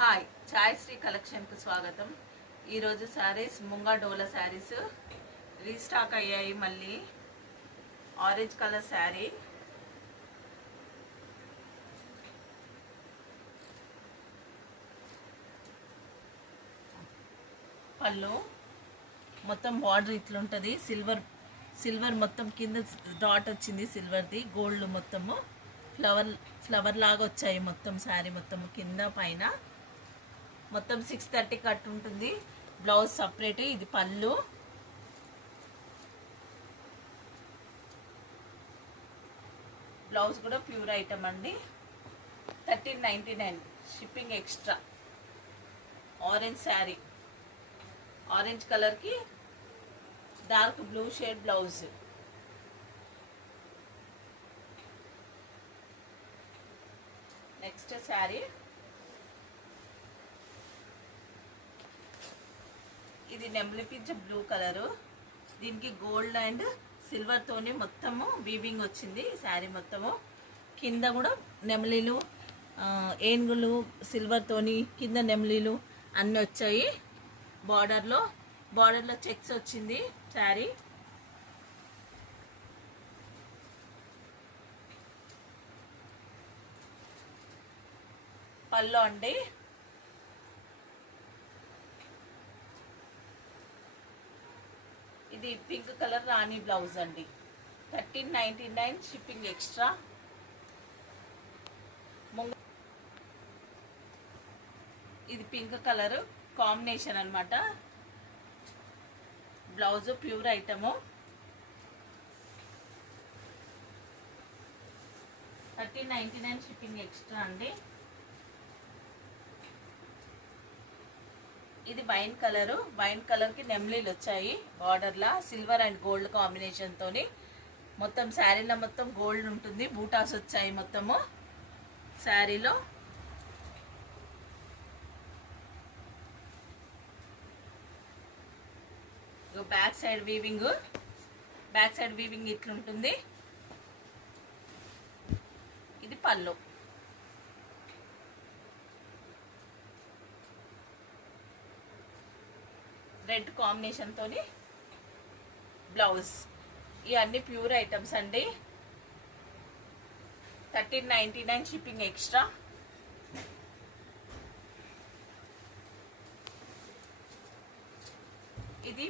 హాయ్ ఛాయ్ శ్రీ కలెక్షన్కు స్వాగతం. ఈరోజు శారీస్ ముంగా డోలా శారీస్ రీస్టాక్ అయ్యాయి. మళ్ళీ ఆరెంజ్ కలర్ శారీ, పళ్ళు మొత్తం బార్డర్ ఇట్లుంటుంది. సిల్వర్ మొత్తం కింద డాట్ వచ్చింది, సిల్వర్ది గోల్డ్ మొత్తము ఫ్లవర్ లాగా వచ్చాయి. మొత్తం శారీ మొత్తం కింద పైన మొత్తం 630 కట్ ఉంటుంది. Blouse separate. ఇది పళ్ళు. బ్లౌజ్ కూడా ప్యూర్ ఐటమ్ అండి. 1399 shipping extra. Orange sari, orange కలర్కి dark blue shade blouse. Next sari ఇది నెమలి పింఛ బ్లూ కలరు. దీనికి గోల్డ్ అండ్ సిల్వర్ తోని మొత్తము వీవింగ్ వచ్చింది శారీ మొత్తము. కింద కూడా నెమలీలు, ఏనుగులు సిల్వర్ తోని కింద నెమలీలు అన్నీ వచ్చాయి. బార్డర్లో చెక్స్ వచ్చింది శారీ. పళ్ళు అండి. ఇది పింక్ కలర్ రాణి బ్లౌజ్ అండి. 1399 షిప్పింగ్ ఎక్స్ట్రా. ఇది పింక్ కలర్ కాంబినేషన్ అన్నమాట. Blouse pure item. 1399 shipping extra అండి. ఇది వైన్ కలర్కి నెమ్లీలు వచ్చాయి బార్డర్లా. సిల్వర్ అండ్ గోల్డ్ కాంబినేషన్ తోని మొత్తం శారీలో మొత్తం గోల్డ్ ఉంటుంది. బూటాస్ వచ్చాయి మొత్తము శారీలో. బ్యాక్ సైడ్ వీవింగ్ ఇట్లుంటుంది. ఇది పళ్ళు. రెడ్ కాంబినేషన్ తోని బ్లౌజ్. ఇవన్నీ ప్యూర్ ఐటమ్స్ అండి. 1399 షిప్పింగ్ ఎక్స్ట్రా. ఇది